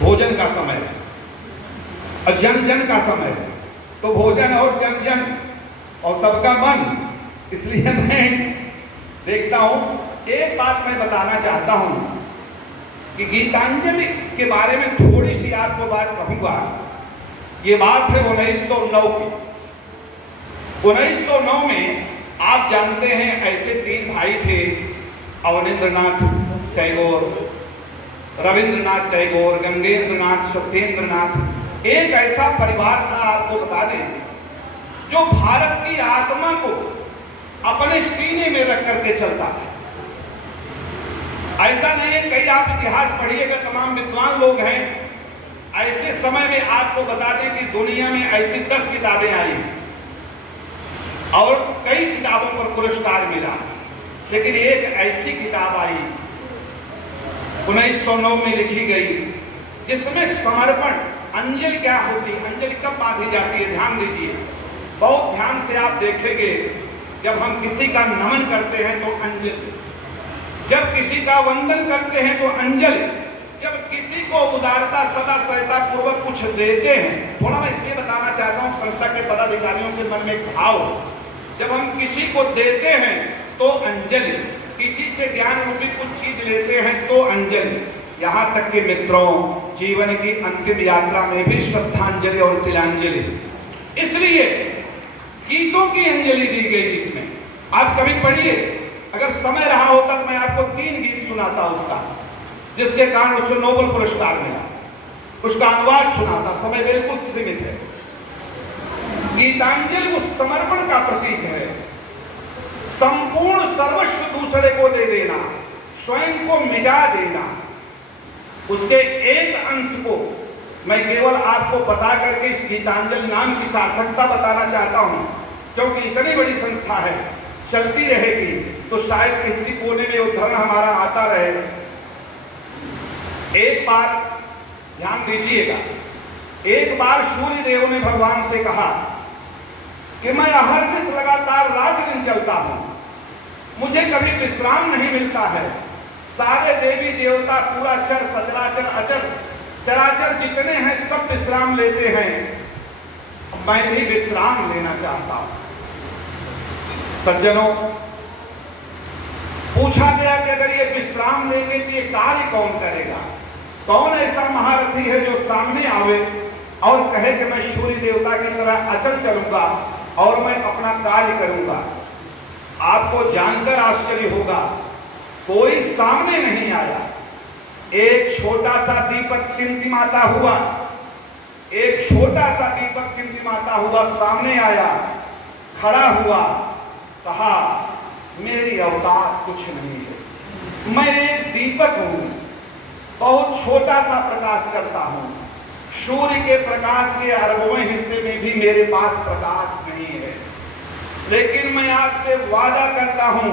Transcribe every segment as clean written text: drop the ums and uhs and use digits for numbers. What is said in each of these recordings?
भोजन का समय है और जन जन का समय है, तो भोजन और जन जन और सबका मन, इसलिए मैं देखता हूं। एक बात मैं बताना चाहता हूं कि गीतांजलि के बारे में थोड़ी सी आपको बात कहूंगा। ये बात है 1909 की। 1909 में आप जानते हैं ऐसे 3 भाई थे, अवनींद्रनाथ टैगोर, रविंद्रनाथ टैगोर, गंगेंद्रनाथ, सत्येंद्रनाथ। एक ऐसा परिवार था, आपको बता दें, जो भारत की आत्मा को अपने सीने में रख करके चलता है। ऐसा नहीं है, कई आप इतिहास पढ़िएगा, तमाम विद्वान लोग हैं। ऐसे समय में आपको बता दें कि दुनिया में ऐसी 10 किताबें आई और कई किताबों पर पुरस्कार मिला, लेकिन एक ऐसी किताब आई 1909 में लिखी गई, जिसमें समर्पण, अंजलि क्या होती है, अंजलि कब बांधी जाती है, ध्यान दीजिए, बहुत ध्यान से आप देखेंगे। जब हम किसी का नमन करते हैं तो अंजलि, जब किसी का वंदन करते हैं तो अंजलि, जब किसी को उदारता सदा सहायता पूर्वक कुछ देते हैं, थोड़ा मैं इसलिए बताना चाहता हूं, संस्था के पदाधिकारियों के मन में एक भाव, जब हम किसी को देते हैं तो अंजलि, किसी से ज्ञान रूपी कुछ चीज लेते हैं तो अंजलि। यहां तक कि मित्रों, जीवन की अंतिम यात्रा में भी श्रद्धांजलि और तिलांजलि, इसलिए गीतों की अंजलि दी गई। इसमें आप कभी पढ़िए, अगर समय रहा होता तो मैं आपको 3 गीत सुनाता उसका, जिसके कारण उसको नोबेल पुरस्कार मिला, उसका अनुवाद सुनाता। समय बिल्कुल सीमित है। गीतांजलि उस समर्पण का प्रतीक है, संपूर्ण सर्वस्व दूसरे को दे देना, स्वयं को मिटा देना। उसके एक अंश को मैं केवल आपको बता करके इस गीतांजलि नाम की सार्थकता बताना चाहता हूं, क्योंकि इतनी बड़ी संस्था है, चलती रहेगी तो शायद किसी कोने में उदाहरण हमारा आता रहे। एक बार ध्यान दीजिएगा, एक बार सूर्य देव ने भगवान से कहा कि मैं हर दिन लगातार रात दिन चलता हूं, मुझे कभी विश्राम नहीं मिलता है। सारे देवी देवता, पूरा चर सचराचर अचर चराचर जितने हैं सब विश्राम लेते हैं, मैं भी विश्राम लेना चाहता हूं। सज्जनों, पूछा गया कि अगर ये विश्राम लेंगे तो ये कार्य कौन करेगा? कौन ऐसा महारथी है जो सामने आवे और कहे कि मैं सूर्य देवता की तरह अचल चलूंगा और मैं अपना कार्य करूंगा? आपको जानकर आश्चर्य होगा, कोई सामने नहीं आया। एक छोटा सा दीपक टिमटिमाता हुआ, एक छोटा सा दीपक टिमटिमाता हुआ सामने आया, खड़ा हुआ, कहा मेरी अवतार कुछ नहीं है, मैं एक दीपक हूं, बहुत छोटा सा प्रकाश करता हूं। सूर्य के प्रकाश के अरबों हिस्से में भी मेरे पास प्रकाश नहीं है, लेकिन मैं आपसे वादा करता हूं,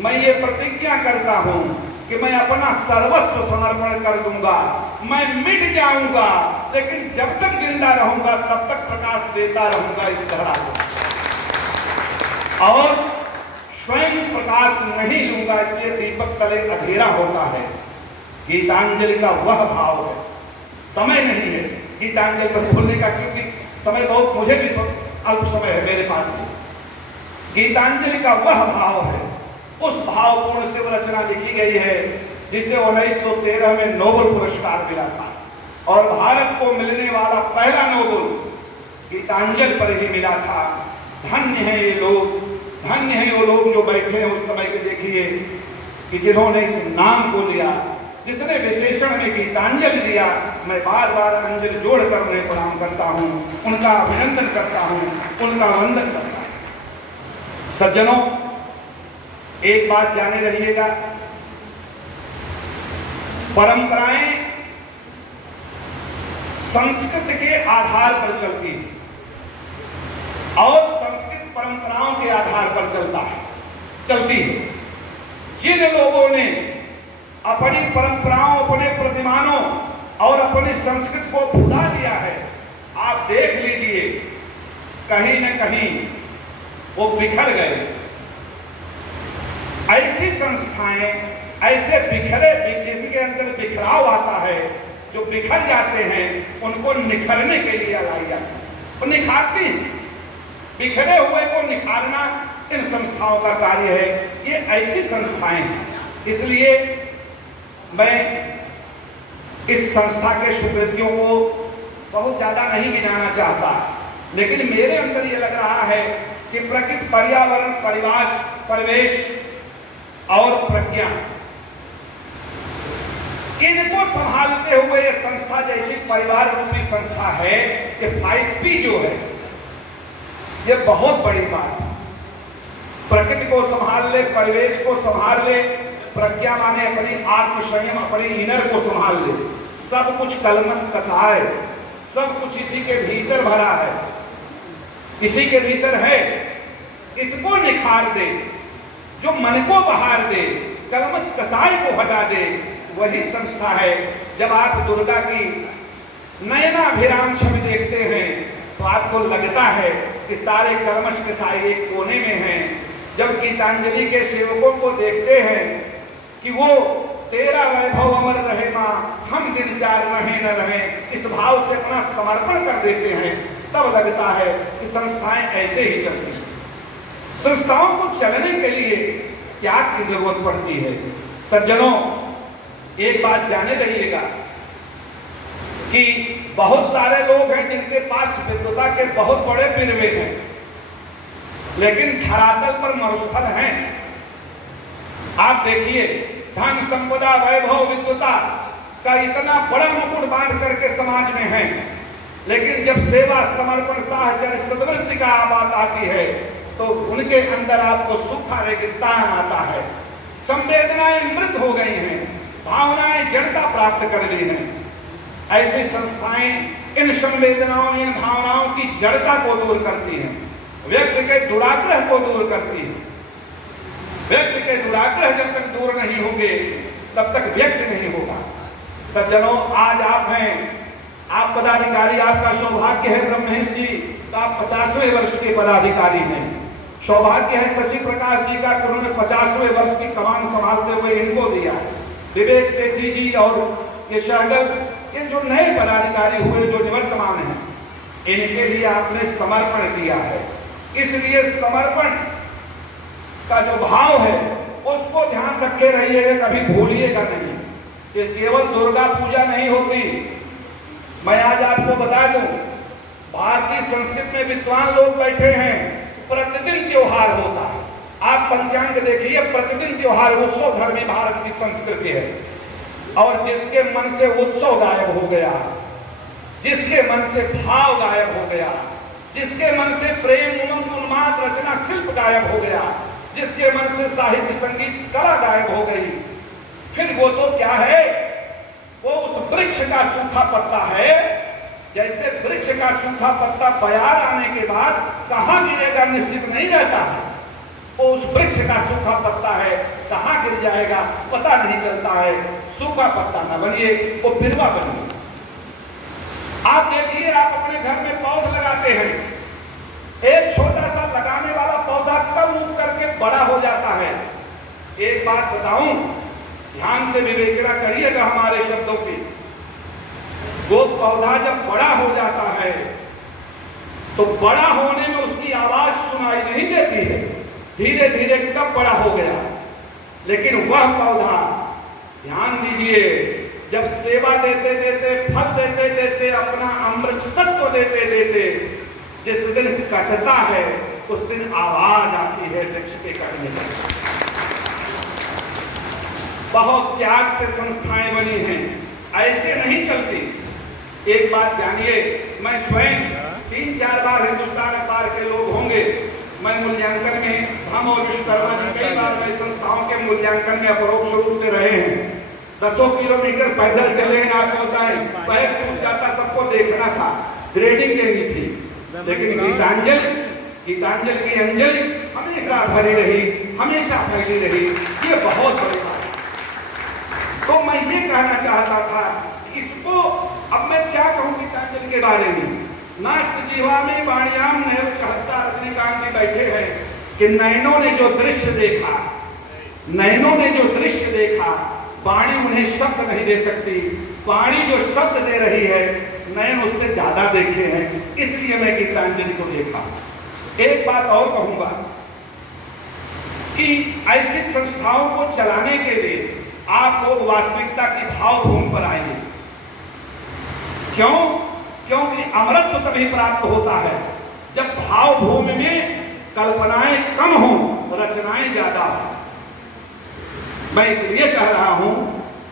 मैं ये प्रतिज्ञा करता हूं कि मैं अपना सर्वस्व समर्पण कर दूंगा। मैं मिट जाऊंगा, लेकिन जब तक जिंदा रहूंगा तब तक प्रकाश देता रहूंगा इस तरह से, और स्वयं प्रकाश नहीं लूंगा, इसलिए दीपक तले अंधेरा होता है। गीतांजलि का वह भाव है। समय नहीं है गीतांजलि पर बोलने का, क्योंकि समय बहुत, मुझे भी अल्प समय है मेरे पास में। गीतांजलि का वह भाव है, उस भावपूर्ण शिव रचना लिखी गई है जिसे 1913 में नोबेल पुरस्कार मिला था, और भारत को मिलने वाला पहला नोबेल गीतांजलि पर ही मिला था। धन्य है ये लोग, धन्य है वो लोग जो बैठे हैं उस समय के, देखिए कि जिन्होंने इस नाम को लिया, जिसने विशेषण में गीतांजलि दिया। मैं बार बार अंजलि जोड़कर उन्हें प्रणाम करता हूं, उनका अभिनंदन करता हूं, उनका वंदन करता हूं। सज्जनों, एक बात जाने रहिएगा, परंपराएं संस्कृत के आधार पर चलती है और संस्कृत परंपराओं के आधार पर चलती है। जिन लोगों ने अपनी परंपराओं, अपने प्रतिमानों और अपनी संस्कृति को भुला दिया है, आप देख लीजिए कहीं न कहीं वो बिखर गए। ऐसी संस्थाएं, ऐसे बिखरे, जिनके अंदर बिखराव आता है, जो बिखर जाते हैं उनको निखरने के लिए लाई जाती है और निखारती हैं। बिखरे हुए को निखारना इन संस्थाओं का कार्य है। ये ऐसी संस्थाएं हैं, इसलिए मैं इस संस्था के सुकृतियों को बहुत ज्यादा नहीं गिनाना चाहता, लेकिन मेरे अंदर ये लग रहा है कि प्रकृति, पर्यावरण, परिवेश और प्रज्ञा, इनको संभालते हुए ये संस्था जैसी परिवार रूपी संस्था है कि 5P जो है ये बहुत बड़ी बात है। प्रकृति को संभाल ले, परिवेश को संभाल ले, प्रज्ञा माने अपनी आत्म संयम, अपनी इनर को संभाल ले। सब कुछ कलमश कसाए, सब कुछ इसी के भीतर भरा है, इसी के भीतर है। इसको निखार दे, जो मन को बहार दे, कलमश कसाई को हटा दे, वही संस्था है। जब आप दुर्गा की नयनाभिराम छवि देखते हैं तो आपको लगता है कि सारे कलमश कसाई एक कोने में हैं। जब गीतांजलि के सेवकों को देखते हैं कि वो तेरा वैभव अमर रहे मां, हम दिन चार रहे न रहे, इस भाव से अपना समर्पण कर देते हैं, तब लगता है कि संस्थाएं ऐसे ही चलती हैं। संस्थाओं को चलने के लिए त्याग की जरूरत पड़ती है। सज्जनों, एक बात जाने रहिएगा कि बहुत सारे लोग हैं जिनके पास विद्वता के बहुत बड़े पिरवे हैं, लेकिन धरातल पर मरुस्थल हैं। आप देखिए, धन संपदा, वैभव, विद्वता का इतना बड़ा मुकुट बांध करके समाज में है, लेकिन जब सेवा, समर्पण, साहचर्य, सद्वृत्ति का बात आती है तो उनके अंदर आपको सूखा रेगिस्तान आता है। संवेदनाएं मृत हो गई हैं, भावनाएं जड़ता प्राप्त कर ली हैं। ऐसी संस्थाएं इन संवेदनाओं, इन भावनाओं की जड़ता को दूर करती हैं, व्यक्ति के दुराग्रह को दूर करती हैं। व्यक्ति के दुराग्रह जब तक दूर नहीं होंगे तब तक व्यक्ति नहीं होगा। सज्जनों, आज आप हैं, आप पदाधिकारी, आपका सौभाग्य है ब्रह्मेश जी का 50वें वर्ष के पदाधिकारी हैं। सौभाग्य है सचिव प्रकाश जी का, उन्होंने 50वें वर्ष की कमान संभालते हुए इनको दिया। विवेक सेठी जी और ये शागल, ये जो नए पदाधिकारी हुए, जो निवर्तमान हैं, इनके लिए आपने समर्पण किया है। इसलिए समर्पण का जो भाव है उसको ध्यान रखे रहिएगा, कभी भूलिएगा नहीं। ये केवल दुर्गा पूजा नहीं होती। मैं आज आपको बता दूं, भारतीय संस्कृति में विद्वान लोग बैठे हैं, प्रतिदिन त्योहार होता है। आप पंचांग देखिए, प्रतिदिन त्योहार, उत्सव धर्मी भारत की संस्कृति है। और जिसके मन से उत्सव गायब हो गया, जिसके मन से भाव गायब हो गया, जिसके मन से प्रेम, उमंग, उन्माद, रचना, शिल्प गायब हो गया, जिसके मन से साहित्य, संगीत, कला गायब हो गई, फिर वो तो क्या है, वो उस वृक्ष का सूखा पत्ता है। जैसे वृक्ष का सूखा पत्ता बयार आने के बाद कहां गिरेगा निश्चित नहीं रहता है, वो उस वृक्ष का सूखा पत्ता है, कहां गिर जाएगा पता नहीं चलता है। सूखा पत्ता न बनिए, वो बिरवा बनिए। आप देखिए, आप अपने घर में पौध लगाते हैं, एक छोटा सा लगाने वाला पौधा कब उग करके बड़ा हो जाता है। एक बात बताऊं, ध्यान से विवेचना करिएगा हमारे शब्दों की। वो पौधा जब बड़ा हो जाता है तो बड़ा होने में उसकी आवाज सुनाई नहीं देती है, धीरे धीरे कब बड़ा हो गया। लेकिन वह पौधा, ध्यान दीजिए, जब सेवा देते देते, फल देते देते, अपना अमृत तत्व देते देते जिस दिन कटता है उस दिन आवाज आती है वृक्ष के कटने की। बहुत त्याग से संस्थाएं बनी हैं, ऐसे नहीं चलती। एक बात जानिए, मैं स्वयं 3-4 बार हिंदुस्तान पार के लोग होंगे, मैं मूल्यांकन में, हम और विश्वकर्मा जी कई बार मैं संस्थाओं के मूल्यांकन में अपरोक्ष रूप से रहे हैं। 10 किलोमीटर पैदल चले, आपको बताएं, पैर टूट जाता, सबको देखना था, ग्रेडिंग लेनी थी। लेकिन गीतांजलि की अंजलि हमेशा भरी रही, हमेशा फैली रही। ये बहुत बड़ी बात है। तो मैं ये कहना चाहता था, इसको अब मैं क्या कहूं गीतांजलि के बारे में। नास्त जीवा में वाणियाम नैव कहता रजनीकांत जी बैठे हैं कि नैनों ने जो दृश्य देखा, नैनों ने जो दृश्य देखा वाणी उन्हें शब्द नहीं दे सकती, वाणी जो शब्द दे रही है नयन उससे ज्यादा देखे हैं, इसलिए मैं गीतांजलि को देखा। एक बात और कहूंगा कि ऐसी संस्थाओं को चलाने के लिए आप लोग वास्तविकता की भावभूमि पर आएंगे। क्यों? क्योंकि अमरत्व तभी प्राप्त होता है जब भावभूमि में कल्पनाएं कम हो, रचनाएं ज्यादा हो। मैं इसलिए कह रहा हूं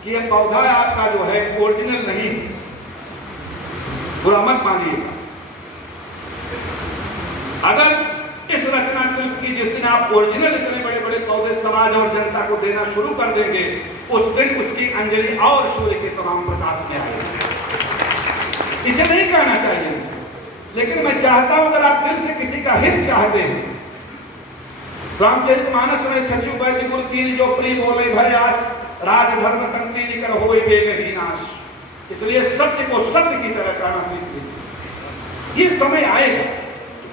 कि यह पौधा आपका जो है ओरिजिनल नहीं, बुरा मत मानिएगा। अगर इस रचना शिल्प की जिस दिन आप ओरिजिनल इतने बड़े बड़े पौधे समाज और जनता को देना शुरू कर देंगे, उस दिन उसकी अंजलि और सूर्य के तमाम प्रकाश में आएगी। इसे नहीं कहना चाहिए, लेकिन मैं चाहता हूं अगर आप दिल से किसी का हित चाहते हैं, रामचरितमानस में सचिव वैद्य गुरु तीन जो प्रिय बोले भय आस, राजधर्म कंती कर होए बेग ही नाश। इसलिए सत्य को सत्य की तरह कहना सीखिए। ये समय आएगा,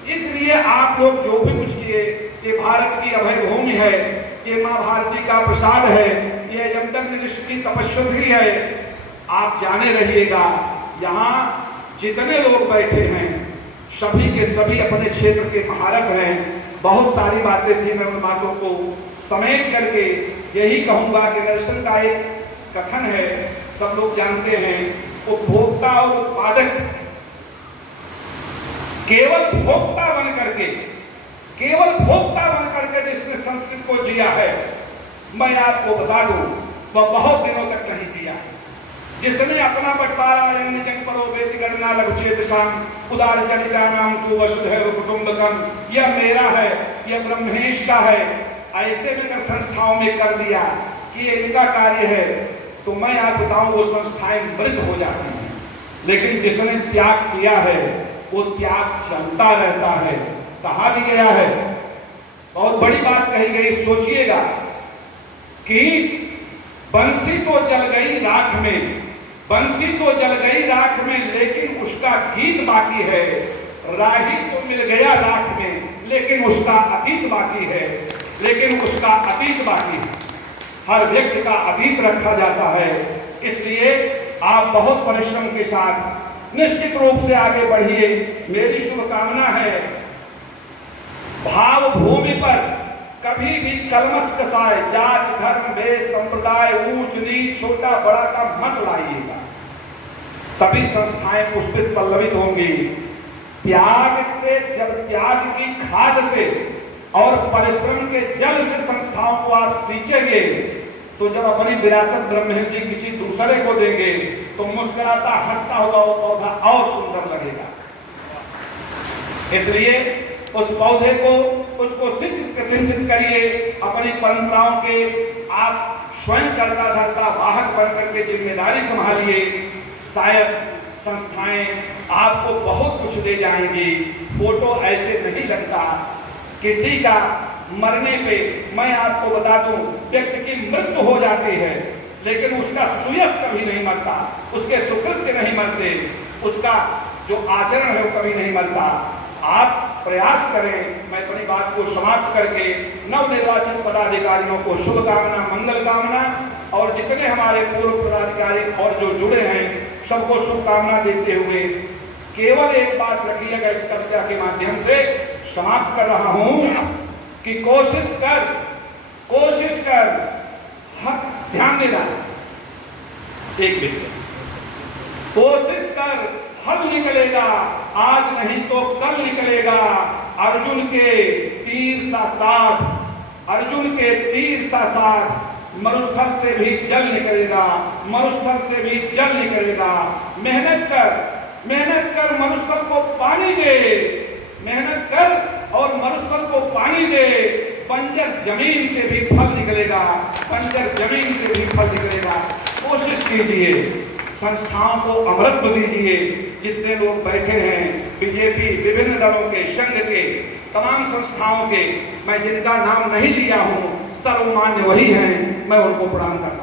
इसलिए आप लोग जो भी कुछ किए, ये भारत की अभय भूमि है, ये मां भारती का प्रसाद है, ये यमदग्नि ऋषि की तपस्वी है। आप जाने रहिएगा, यहाँ जितने लोग बैठे हैं सभी के सभी अपने क्षेत्र के महारथ हैं। बहुत सारी बातें थी, मैं उन बातों को समेट करके यही कहूंगा कि दर्शन का एक कथन है, सब लोग जानते हैं, उपभोक्ता और उत्पादक केवल भोक्ता बन करके, केवल भोक्ता बन करके जिसने संस्कृत को जिया है, मैं आपको बता दूं वह बहुत दिनों तक नहीं जिया। जिसने अपना बंटवारा अन्य जन परो वेद गणना लघुचेत शाम उदार चरिता नाम तू वसुधैव कुटुंबकम, यह मेरा है, यह ब्रह्मेश का है, ऐसे भी संस्थाओं में कर दिया कि ये इनका कार्य है, तो मैं आप बताऊं वो संस्थाएं मृत हो जाती हैं। लेकिन जिसने त्याग किया है वो त्याग चलता रहता है। कहा भी गया है, बहुत बड़ी बात कही गई, सोचिएगा कि बंसी तो जल गई राख में, बंसी तो जल गई राख में, लेकिन उसका गीत बाकी है। राही तो मिल गया राख में, लेकिन उसका अतीत बाकी है, लेकिन उसका अतीत बाकी है। हर व्यक्ति का अतीत रखा जाता है। इसलिए आप बहुत परिश्रम के साथ निश्चित रूप से आगे बढ़िए। मेरी शुभकामना है, भाव भूमि पर कभी भी कलमश कसाए, जात धर्म भेद संप्रदाय ऊंच नीच छोटा बड़ा का मत लाइएगा, तभी संस्थाएं पुष्पित पल्लवित होंगी। त्याग से, जब त्याग की खाद से और परिश्रम के जल से संस्थाओं को आप सींचेंगे, तो जब अपनी विरासत ब्रह्महिंस जी किसी दूसरे को देंगे तो मुस्कुराता हंसता हुआ वो पौधा और सुंदर लगेगा। इसलिए उस पौधे को, उसको सिंचित करिए, अपनी परंपराओं के आप स्वयं करता धरता वाहक बनकर के जिम्मेदारी संभालिए। शायद संस्थाएं आपको बहुत कुछ दे जाएंगी। फोटो ऐसे नहीं लगता। किसी का मरने पे, मैं आपको बता दूं, व्यक्ति की मृत्यु हो जाती है, लेकिन उसका सुयश कभी नहीं मरता, उसके सुकृत्य नहीं मरते, उसका जो आचरण है वो कभी नहीं मरता। आप प्रयास करें। मैं अपनी बात को समाप्त करके नवनिर्वाचित पदाधिकारियों को शुभकामना, मंगल कामना, और जितने हमारे पूर्व पदाधिकारी और जो जुड़े हैं सबको शुभकामना देते हुए केवल एक बात रखिएगा, इस चर्चा के माध्यम से समाप्त कर रहा हूं कि कोशिश कर, ध्यान देना, एक मिनट, कोशिश कर, फल निकलेगा, आज नहीं तो कल निकलेगा। अर्जुन के तीर सा साथ, अर्जुन के तीर सा साथ, मरुस्थल से भी जल निकलेगा, मरुस्थल से भी जल निकलेगा। मेहनत कर, मरुस्थल को पानी दे, मेहनत कर और मरुस्थल को पानी दे। बंजर जमीन से भी फल निकलेगा, बंजर जमीन से भी फल निकलेगा। कोशिश कीजिए, संस्थाओं को अमृत दीजिए। जितने लोग बैठे हैं, बीजेपी, विभिन्न दलों के, संघ के, तमाम संस्थाओं के, मैं जिनका नाम नहीं लिया हूं, सर्वमान्य वही हैं, मैं उनको प्रणाम करता हूं।